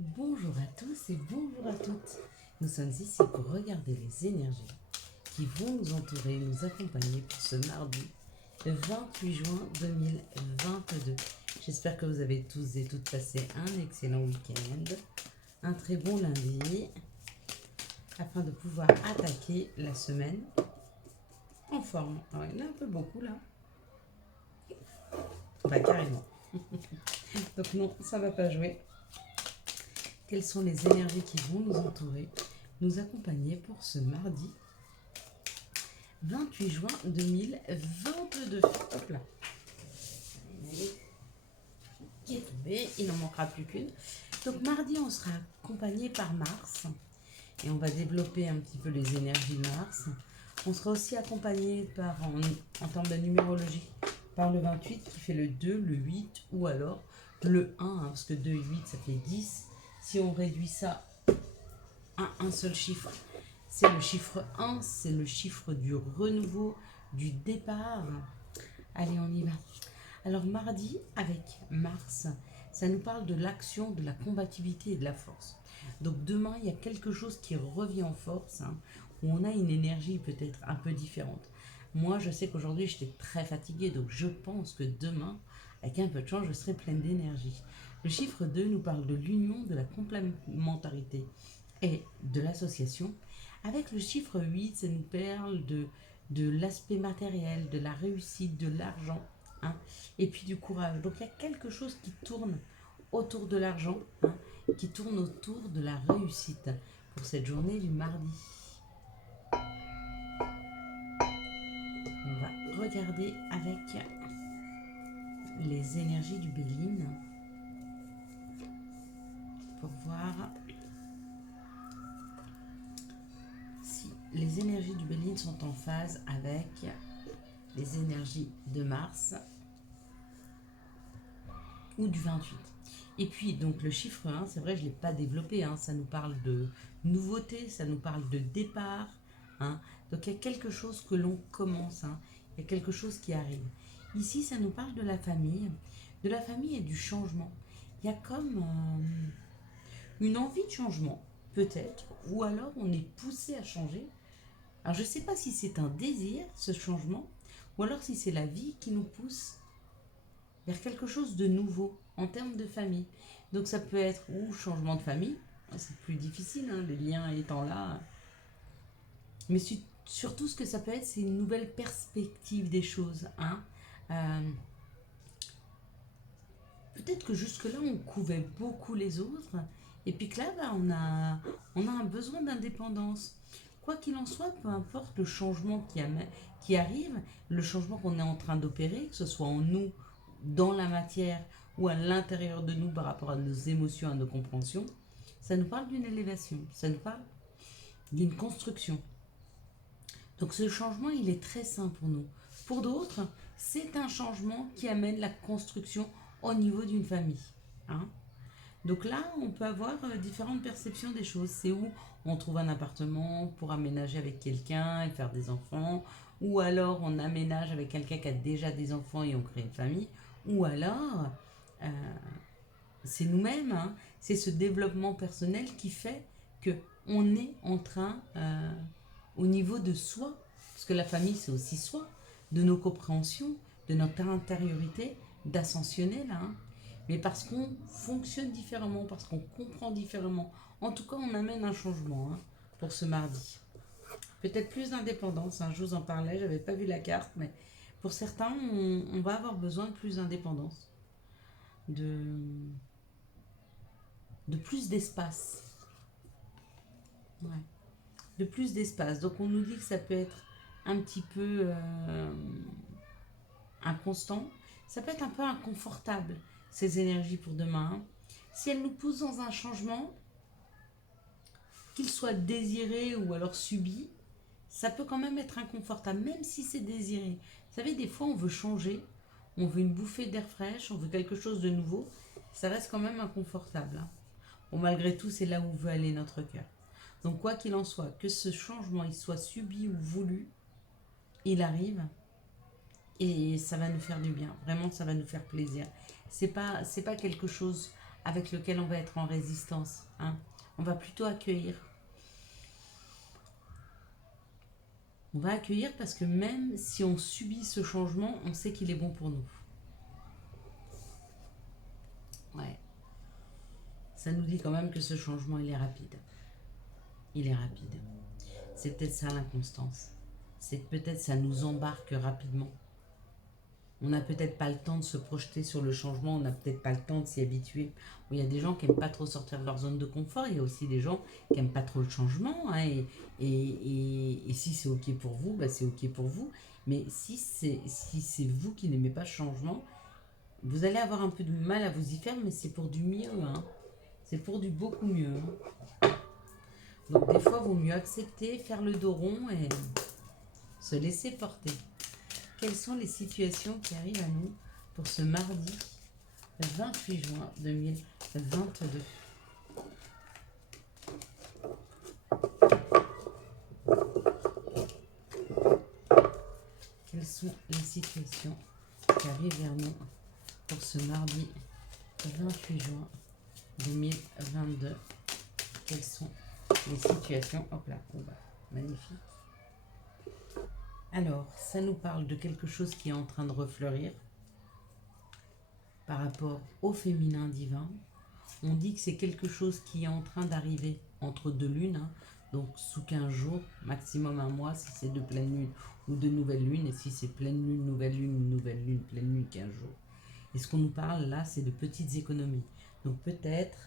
Bonjour à tous et bonjour à toutes. Nous sommes ici pour regarder les énergies qui vont nous entourer, nous accompagner pour ce mardi 28 juin 2022. J'espère que vous avez tous et toutes passé un excellent week-end, un très bon lundi, afin de pouvoir attaquer la semaine en forme. Alors, il y en a un peu beaucoup là. Bah carrément. Donc non, ça va pas jouer. Quelles sont les énergies qui vont nous entourer, nous accompagner pour ce mardi 28 juin 2022. Hop là. Qui est tombé, il n'en manquera plus qu'une. Donc mardi, on sera accompagné par Mars et on va développer un petit peu les énergies de Mars. On sera aussi accompagné par, en termes de numérologie, par le 28 qui fait le 2, le 8 ou alors le 1, hein, parce que 2 et 8 ça fait 10. Si on réduit ça à un seul chiffre, c'est le chiffre 1, c'est le chiffre du renouveau, du départ. Allez, on y va. Alors mardi, avec Mars, ça nous parle de l'action, de la combativité et de la force. Donc demain, il y a quelque chose qui revient en force, hein, où on a une énergie peut-être un peu différente. Moi, je sais qu'aujourd'hui, j'étais très fatiguée, donc je pense que demain, avec un peu de chance, je serai pleine d'énergie. Le chiffre 2 nous parle de l'union, de la complémentarité et de l'association. Avec le chiffre 8, ça nous parle de l'aspect matériel, de la réussite, de l'argent, hein, et puis du courage. Donc il y a quelque chose qui tourne autour de l'argent, hein, qui tourne autour de la réussite pour cette journée du mardi. On va regarder avec les énergies du Béline pour voir si les énergies du Béline sont en phase avec les énergies de Mars ou du 28. Et puis, donc, le chiffre 1, c'est vrai, je ne l'ai pas développé, hein, ça nous parle de nouveauté, ça nous parle de départ. Hein. Donc, il y a quelque chose que l'on commence, hein, il y a quelque chose qui arrive. Ici, ça nous parle de la famille et du changement. Il y a comme une envie de changement, peut-être, ou alors on est poussé à changer. Alors, je ne sais pas si c'est un désir, ce changement, ou alors si c'est la vie qui nous pousse vers quelque chose de nouveau en termes de famille. Donc ça peut être ou changement de famille, c'est plus difficile, hein, les liens étant là. Mais surtout ce que ça peut être, c'est une nouvelle perspective des choses. Hein. Euh, Peut-être que jusque-là, on couvait beaucoup les autres, et puis que là, bah, on a un besoin d'indépendance. Quoi qu'il en soit, peu importe le changement qui arrive, le changement qu'on est en train d'opérer, que ce soit en nous, dans la matière, ou à l'intérieur de nous par rapport à nos émotions, à nos compréhensions, ça nous parle d'une élévation, ça nous parle d'une construction. Donc ce changement, il est très sain pour nous. Pour d'autres, c'est un changement qui amène la construction au niveau d'une famille. Hein. Donc là, on peut avoir différentes perceptions des choses. C'est où on trouve un appartement pour aménager avec quelqu'un et faire des enfants, ou alors on aménage avec quelqu'un qui a déjà des enfants et on crée une famille, ou alors euh, c'est nous-mêmes, hein, c'est ce développement personnel qui fait que on est en train, au niveau de soi, parce que la famille c'est aussi soi, de nos compréhensions, de notre intériorité, d'ascensionnel, hein, mais parce qu'on fonctionne différemment, parce qu'on comprend différemment. En tout cas, on amène un changement, hein, pour ce mardi. Peut-être plus d'indépendance, hein, je vous en parlais, j'avais pas vu la carte, mais pour certains, on va avoir besoin de plus d'indépendance, de, de plus d'espace. Ouais. De plus d'espace. Donc on nous dit que ça peut être un petit peu inconstant, ça peut être un peu inconfortable, ces énergies pour demain. Si elles nous poussent dans un changement, qu'il soit désiré ou alors subi, ça peut quand même être inconfortable, même si c'est désiré. Vous savez, des fois on veut changer, on veut une bouffée d'air fraîche, on veut quelque chose de nouveau, ça reste quand même inconfortable. Hein. Bon, malgré tout, c'est là où veut aller notre cœur. Donc quoi qu'il en soit, que ce changement il soit subi ou voulu, il arrive et ça va nous faire du bien. Vraiment, ça va nous faire plaisir. C'est pas quelque chose avec lequel on va être en résistance, hein. On va plutôt accueillir. On va accueillir parce que même si on subit ce changement, on sait qu'il est bon pour nous. Ouais. Ça nous dit quand même que ce changement, il est rapide. Il est rapide. C'est peut-être ça l'inconstance. C'est que peut-être ça nous embarque rapidement. On n'a peut-être pas le temps de se projeter sur le changement, on n'a peut-être pas le temps de s'y habituer. Il y a des gens qui n'aiment pas trop sortir de leur zone de confort, il y a aussi des gens qui n'aiment pas trop le changement, hein, et si c'est ok pour vous, bah c'est ok pour vous. Mais si c'est vous qui n'aimez pas le changement, vous allez avoir un peu de mal à vous y faire, mais c'est pour du mieux, hein. C'est pour du beaucoup mieux, hein. Donc des fois, il vaut mieux accepter, faire le dos rond et se laisser porter. Quelles sont les situations qui arrivent à nous pour ce mardi 28 juin 2022? Quelles sont les situations qui arrivent vers nous pour ce mardi 28 juin 2022? Quelles sont les situations? Hop là, oh bah, magnifique. Alors, ça nous parle de quelque chose qui est en train de refleurir par rapport au féminin divin. On dit que c'est quelque chose qui est en train d'arriver entre deux lunes, hein, donc sous 15 jours, maximum un mois, si c'est de pleine lune ou de nouvelle lune, et si c'est pleine lune, nouvelle lune, pleine lune, 15 jours. Et ce qu'on nous parle là, c'est de petites économies. Donc peut-être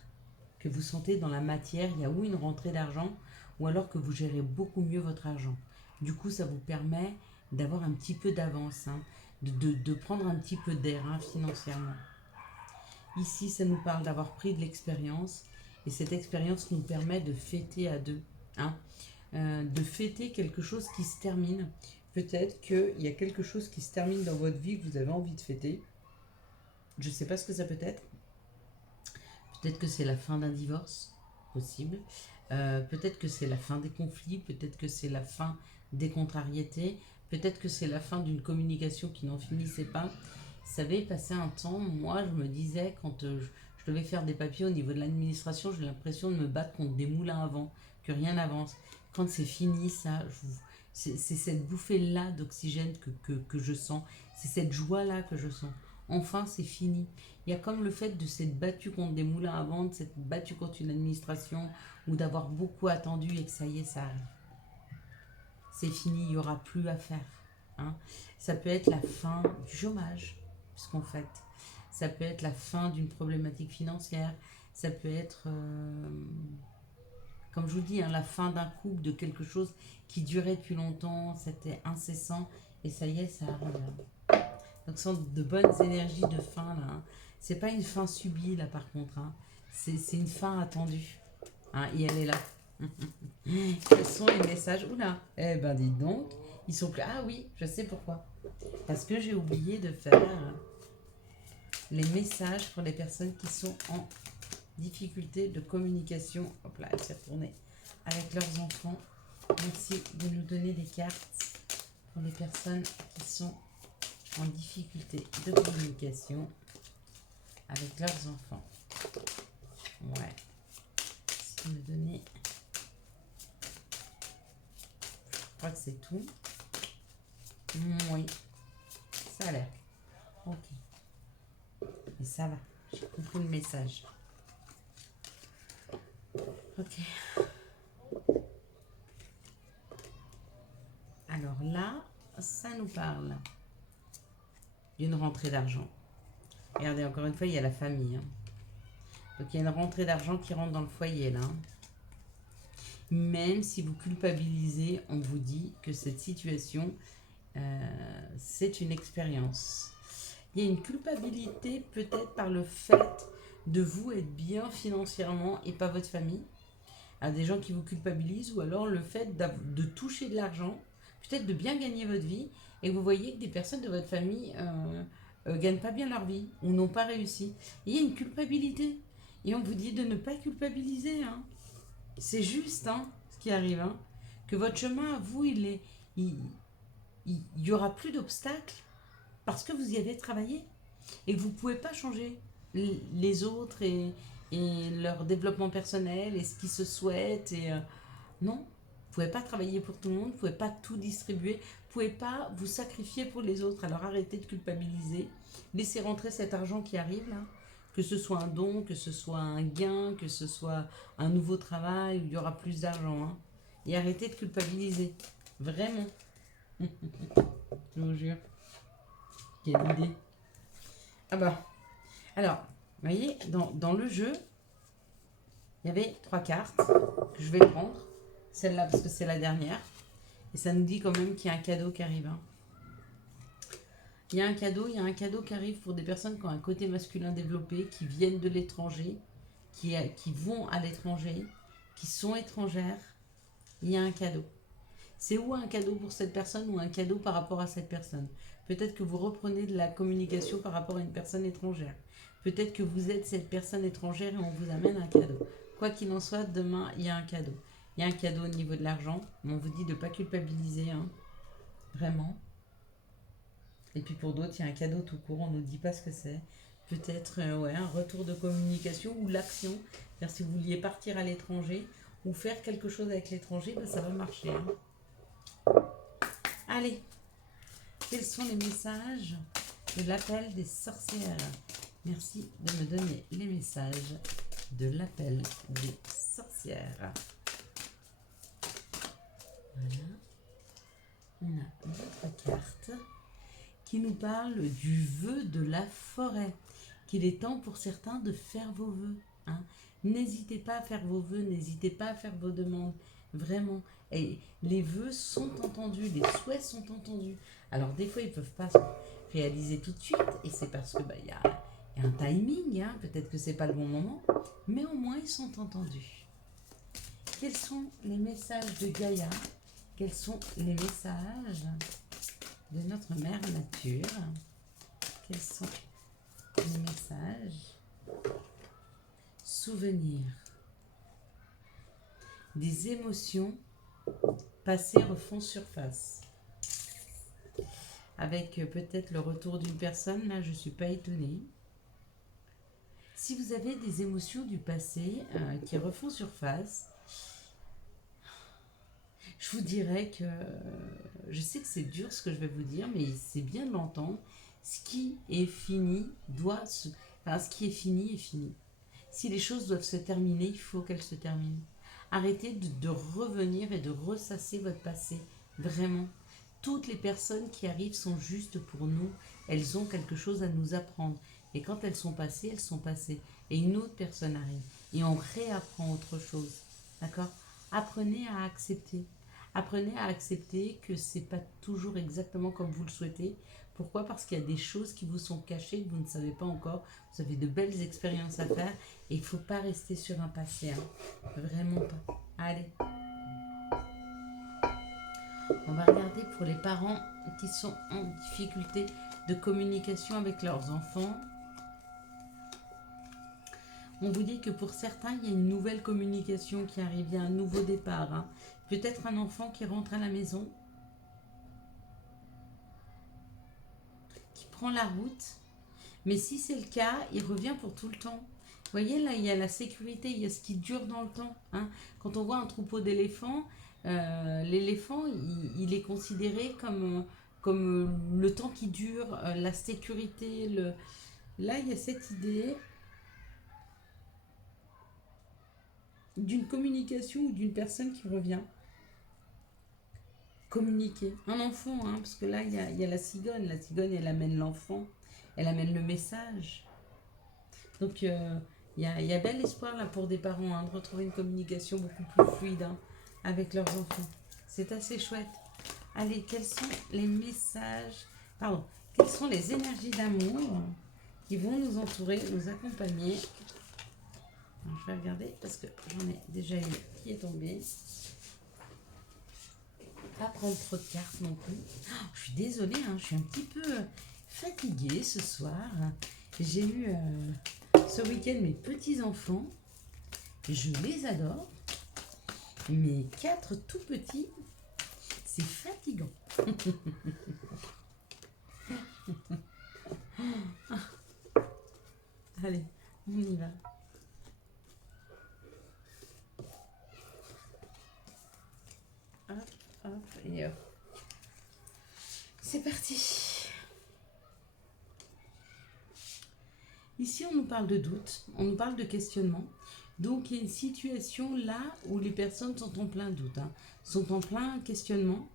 que vous sentez dans la matière, il y a ou une rentrée d'argent, ou alors que vous gérez beaucoup mieux votre argent. Du coup, ça vous permet d'avoir un petit peu d'avance, hein, de prendre un petit peu d'air, hein, financièrement. Ici, ça nous parle d'avoir pris de l'expérience, et cette expérience nous permet de fêter à deux, hein, de fêter quelque chose qui se termine. Peut-être qu'il y a quelque chose qui se termine dans votre vie que vous avez envie de fêter. Je ne sais pas ce que ça peut être. Peut-être que c'est la fin d'un divorce, possible. Peut-être que c'est la fin des conflits, peut-être que c'est la fin des contrariétés, peut-être que c'est la fin d'une communication qui n'en finissait pas. Vous savez, passé un temps, moi je me disais, quand je devais faire des papiers au niveau de l'administration, j'ai l'impression de me battre contre des moulins à vent, que rien n'avance. Quand c'est fini, ça, c'est cette bouffée-là d'oxygène que je sens, c'est cette joie-là que je sens. Enfin, c'est fini. Il y a comme le fait de s'être battu contre des moulins à vent, de s'être battu contre une administration, ou d'avoir beaucoup attendu et que ça y est, ça arrive. C'est fini, il n'y aura plus à faire, hein. Ça peut être la fin du chômage, puisqu'en fait, ça peut être la fin d'une problématique financière, ça peut être, comme je vous dis, hein, la fin d'un couple, de quelque chose qui durait depuis longtemps, c'était incessant, et ça y est, ça arrive. Donc, ce sont de bonnes énergies de fin, là, hein. C'est pas une fin subie, là, par contre, hein. C'est une fin attendue, hein, et elle est là. Quels sont les messages? Oula, eh ben dites donc, ils sont plus... Ah oui, je sais pourquoi. Parce que j'ai oublié de faire les messages pour les personnes qui sont en difficulté de communication. Hop là, elle s'est retournée avec leurs enfants. Merci de nous donner des cartes pour les personnes qui sont en difficulté de communication avec leurs enfants. Ouais. Si me donner... Je crois que c'est tout. Oui, ça a l'air. Ok. Et ça va. J'ai compris le message. Ok. Alors là, ça nous parle d'une rentrée d'argent. Regardez, encore une fois, il y a la famille, hein. Donc il y a une rentrée d'argent qui rentre dans le foyer là. Même si vous culpabilisez, on vous dit que cette situation, c'est une expérience. Il y a une culpabilité peut-être par le fait de vous être bien financièrement et pas votre famille. À des gens qui vous culpabilisent, ou alors le fait de toucher de l'argent, peut-être de bien gagner votre vie, et vous voyez que des personnes de votre famille gagnent pas bien leur vie ou n'ont pas réussi. Il y a une culpabilité. Et on vous dit de ne pas culpabiliser, hein. C'est juste, hein, ce qui arrive, hein. Que votre chemin à vous, il y aura plus d'obstacles parce que vous y avez travaillé et que vous ne pouvez pas changer. les autres et leur développement personnel et ce qu'ils se souhaitent. Non, vous ne pouvez pas travailler pour tout le monde, vous ne pouvez pas tout distribuer, vous ne pouvez pas vous sacrifier pour les autres. Alors arrêtez de culpabiliser, laissez rentrer cet argent qui arrive là, que ce soit un don, que ce soit un gain, que ce soit un nouveau travail où il y aura plus d'argent. Hein. Et arrêtez de culpabiliser, vraiment. Je vous jure. Quelle idée. Ah bah, alors, vous voyez, dans le jeu, il y avait 3 cartes que je vais prendre. Celle-là parce que c'est la dernière. Et ça nous dit quand même qu'il y a un cadeau qui arrive. Hein. Il y a un cadeau qui arrive pour des personnes qui ont un côté masculin développé, qui viennent de l'étranger, qui vont à l'étranger, qui sont étrangères. Il y a un cadeau. C'est ou un cadeau pour cette personne ou un cadeau par rapport à cette personne. Peut-être que vous reprenez de la communication par rapport à une personne étrangère. Peut-être que vous êtes cette personne étrangère et on vous amène un cadeau. Quoi qu'il en soit, demain, il y a un cadeau. Il y a un cadeau au niveau de l'argent, mais on vous dit de ne pas culpabiliser, hein, vraiment. Et puis pour d'autres, il y a un cadeau tout court, on ne nous dit pas ce que c'est. Peut-être un retour de communication ou l'action. C'est-à-dire si vous vouliez partir à l'étranger ou faire quelque chose avec l'étranger, ben, ça va marcher. Hein. Allez, quels sont les messages de l'appel des sorcières? Merci de me donner les messages de l'appel des sorcières. Voilà. On a notre carte qui nous parle du vœu de la forêt, qu'il est temps pour certains de faire vos vœux. Hein. N'hésitez pas à faire vos vœux, n'hésitez pas à faire vos demandes, vraiment. Et les vœux sont entendus, les souhaits sont entendus. Alors des fois, ils ne peuvent pas se réaliser tout de suite, et c'est parce que y a un timing, hein. Peut-être que ce n'est pas le bon moment, mais au moins ils sont entendus. Quels sont les messages de Gaïa? Quels sont les messages de notre mère nature? Quels sont les messages? Souvenirs. Des émotions passées refont surface. Avec peut-être le retour d'une personne, là je ne suis pas étonnée. Si vous avez des émotions du passé qui refont surface, je vous dirais que, je sais que c'est dur ce que je vais vous dire, mais c'est bien de l'entendre. Ce qui est fini ce qui est fini est fini. Si les choses doivent se terminer, il faut qu'elles se terminent. Arrêtez de revenir et de ressasser votre passé. Vraiment. Toutes les personnes qui arrivent sont justes pour nous. Elles ont quelque chose à nous apprendre. Et quand elles sont passées, elles sont passées. Et une autre personne arrive. Et on réapprend autre chose. D'accord? Apprenez à accepter. Apprenez à accepter que ce n'est pas toujours exactement comme vous le souhaitez. Pourquoi? Parce qu'il y a des choses qui vous sont cachées, que vous ne savez pas encore. Vous avez de belles expériences à faire. Et il ne faut pas rester sur un passé. Hein. Vraiment pas. Allez. On va regarder pour les parents qui sont en difficulté de communication avec leurs enfants. On vous dit que pour certains, il y a une nouvelle communication qui arrive, il y a un nouveau départ. Hein. Peut-être un enfant qui rentre à la maison, qui prend la route, mais si c'est le cas, il revient pour tout le temps. Vous voyez, là, il y a la sécurité, il y a ce qui dure dans le temps. Hein. Quand on voit un troupeau d'éléphants, l'éléphant, il est considéré comme le temps qui dure, la sécurité. Là, il y a cette idée d'une communication ou d'une personne qui revient. Communiquer. Un enfant, hein, parce que là, il y a la cigogne. La cigogne, elle amène l'enfant, elle amène le message. Donc, il y a bel espoir là pour des parents hein, de retrouver une communication beaucoup plus fluide hein, avec leurs enfants. C'est assez chouette. Allez, quels sont les messages, quelles sont les énergies d'amour qui vont nous entourer, nous accompagner? Alors, je vais regarder parce que j'en ai déjà une qui est tombée. Pas prendre trop de cartes non plus. Oh, je suis désolée, hein, je suis un petit peu fatiguée ce soir. J'ai eu ce week-end mes petits-enfants. Je les adore. Mes 4 tout petits, c'est fatigant. Allez, on y va. Hop, hop, et hop. C'est parti. Ici, on nous parle de doute, on nous parle de questionnement. Donc, il y a une situation là où les personnes sont en plein doute, hein, sont en plein questionnement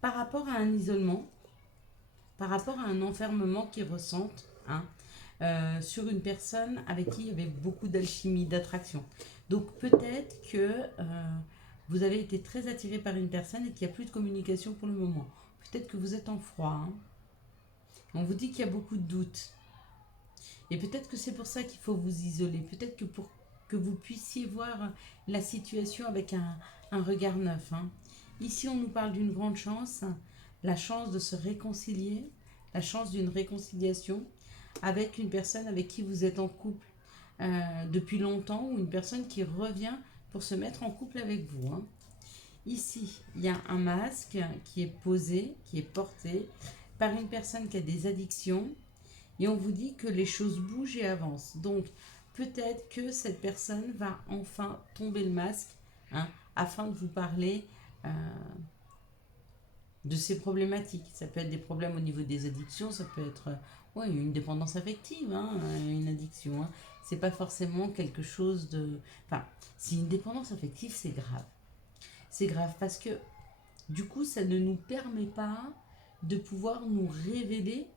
par rapport à un isolement, par rapport à un enfermement qu'ils ressentent, hein, sur une personne avec qui il y avait beaucoup d'alchimie, d'attraction. Donc, peut-être que vous avez été très attiré par une personne et qu'il n'y a plus de communication pour le moment. Peut-être que vous êtes en froid, hein. On vous dit qu'il y a beaucoup de doutes. Et peut-être que c'est pour ça qu'il faut vous isoler. Peut-être que pour que vous puissiez voir la situation avec un regard neuf, hein. Ici, on nous parle d'une grande chance, la chance de se réconcilier, la chance d'une réconciliation avec une personne avec qui vous êtes en couple depuis longtemps ou une personne qui revient pour se mettre en couple avec vous, hein. Ici, il y a un masque qui est posé, qui est porté par une personne qui a des addictions et on vous dit que les choses bougent et avancent. Donc, peut-être que cette personne va enfin tomber le masque, hein, afin de vous parler euh, de ses problématiques. Ça peut être des problèmes au niveau des addictions, ça peut être ouais, une dépendance affective, hein, une addiction, hein. C'est pas forcément quelque chose de... Enfin, si une dépendance affective, c'est grave. C'est grave parce que du coup, ça ne nous permet pas de pouvoir nous révéler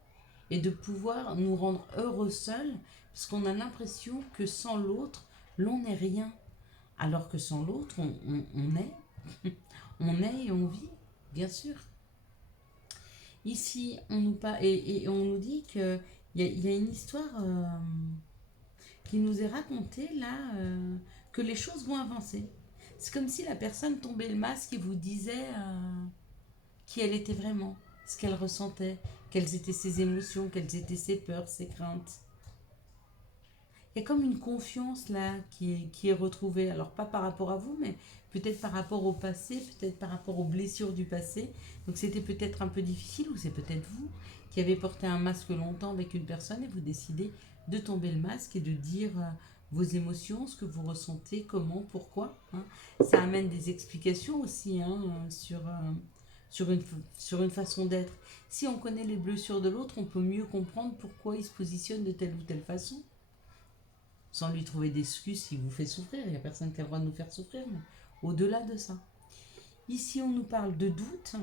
et de pouvoir nous rendre heureux seuls, parce qu'on a l'impression que sans l'autre, l'on n'est rien. Alors que sans l'autre, on est, on est et on vit, bien sûr. Ici, on nous, et on nous dit qu'il y a une histoire qui nous est racontée là, que les choses vont avancer. C'est comme si la personne tombait le masque et vous disait qui elle était vraiment, ce qu'elle ressentait, quelles étaient ses émotions, quelles étaient ses peurs, ses craintes. Il y a comme une confiance là qui est retrouvée. Alors pas par rapport à vous, mais peut-être par rapport au passé, peut-être par rapport aux blessures du passé. Donc c'était peut-être un peu difficile, ou c'est peut-être vous qui avez porté un masque longtemps avec une personne et vous décidez de tomber le masque et de dire vos émotions, ce que vous ressentez, comment, pourquoi, hein. Ça amène des explications aussi, hein, sur, une, sur une façon d'être. Si on connaît les blessures de l'autre, on peut mieux comprendre pourquoi il se positionne de telle ou telle façon sans lui trouver d'excuses s'il vous fait souffrir. Il n'y a personne qui a le droit de nous faire souffrir, mais au-delà de ça. Ici, on nous parle de doute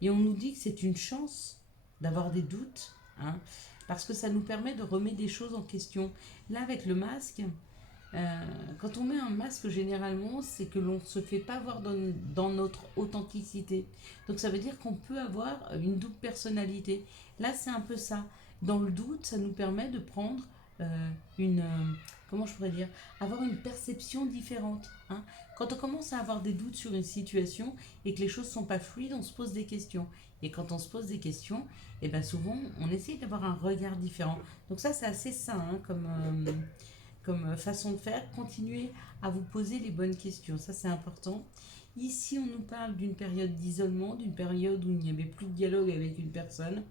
et on nous dit que c'est une chance d'avoir des doutes, hein, parce que ça nous permet de remettre des choses en question. Là, avec le masque, quand on met un masque, généralement, c'est que l'on ne se fait pas voir dans notre authenticité. Donc, ça veut dire qu'on peut avoir une double personnalité. Là, c'est un peu ça. Dans le doute, ça nous permet de prendre une... comment je pourrais dire, avoir une perception différente, hein. Quand on commence à avoir des doutes sur une situation et que les choses ne sont pas fluides, on se pose des questions. Et quand on se pose des questions, et bien souvent, on essaye d'avoir un regard différent. Donc ça, c'est assez sain, hein, comme façon de faire. Continuez à vous poser les bonnes questions, ça c'est important. Ici, on nous parle d'une période d'isolement, d'une période où il n'y avait plus de dialogue avec une personne.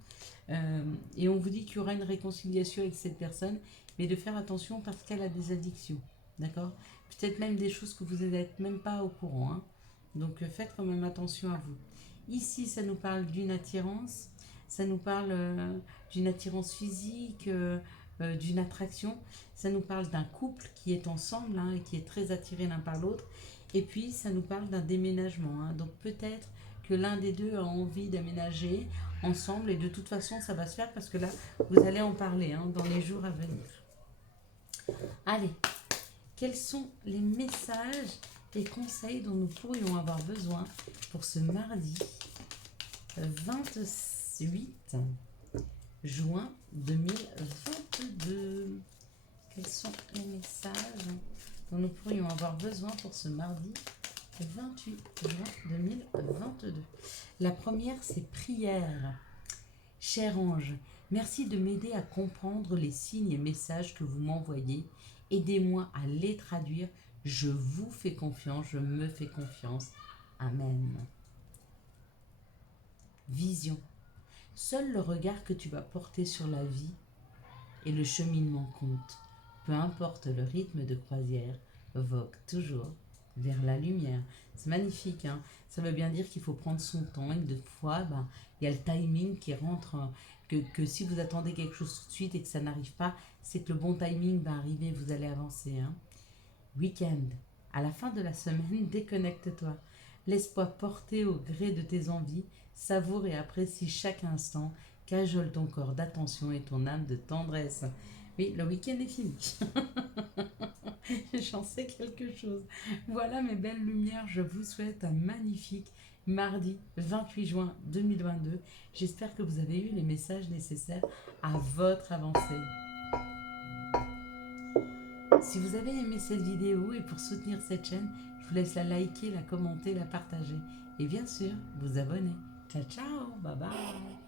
Et on vous dit qu'il y aura une réconciliation avec cette personne, mais de faire attention parce qu'elle a des addictions. D'accord? Peut-être même des choses que vous n'êtes même pas au courant, hein. Donc faites quand même attention à vous. Ici, ça nous parle d'une attirance, ça nous parle d'une attirance physique, d'une attraction. Ça nous parle d'un couple qui est ensemble, hein, et qui est très attiré l'un par l'autre. Et puis, ça nous parle d'un déménagement, hein. Donc peut-être que l'un des deux a envie d'aménager ensemble et de toute façon, ça va se faire parce que là, vous allez en parler, hein, dans les jours à venir. Allez, quels sont les messages et conseils dont nous pourrions avoir besoin pour ce mardi 28 juin 2022? Quels sont les messages dont nous pourrions avoir besoin pour ce mardi 28 juin 2022? La première, c'est prière. Cher ange, merci de m'aider à comprendre les signes et messages que vous m'envoyez. Aidez-moi à les traduire. Je vous fais confiance, je me fais confiance. Amen. Vision. Seul le regard que tu vas porter sur la vie et le cheminement compte. Peu importe le rythme de croisière, vogue toujours vers la lumière. C'est magnifique, hein. Ça veut bien dire qu'il faut prendre son temps et que des fois, ben, il y a le timing qui rentre. Que si vous attendez quelque chose tout de suite et que ça n'arrive pas, c'est que le bon timing va arriver, vous allez avancer, hein. Week-end. À la fin de la semaine, déconnecte-toi. Laisse-toi porter au gré de tes envies, savoure et apprécie chaque instant, cajole ton corps d'attention et ton âme de tendresse. Oui, le week-end est fini. J'en sais quelque chose. Voilà mes belles lumières, je vous souhaite un magnifique mardi 28 juin 2022. J'espère que vous avez eu les messages nécessaires à votre avancée. Si vous avez aimé cette vidéo et pour soutenir cette chaîne, je vous laisse la liker, la commenter, la partager et bien sûr vous abonner. Ciao ciao, bye bye.